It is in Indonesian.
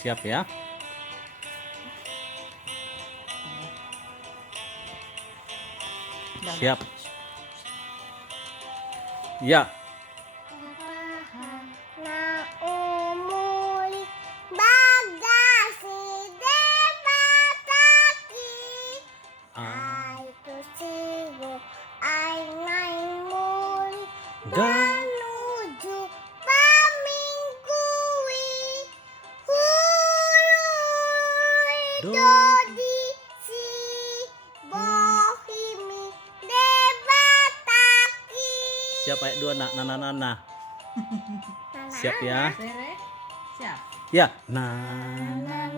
Siap ya. Siap. Ya. Menuju pamingkui hului dodi si bohimi debataki. Siap ayat 2 nak nana. Siap ya. Siap. Ya. Nana.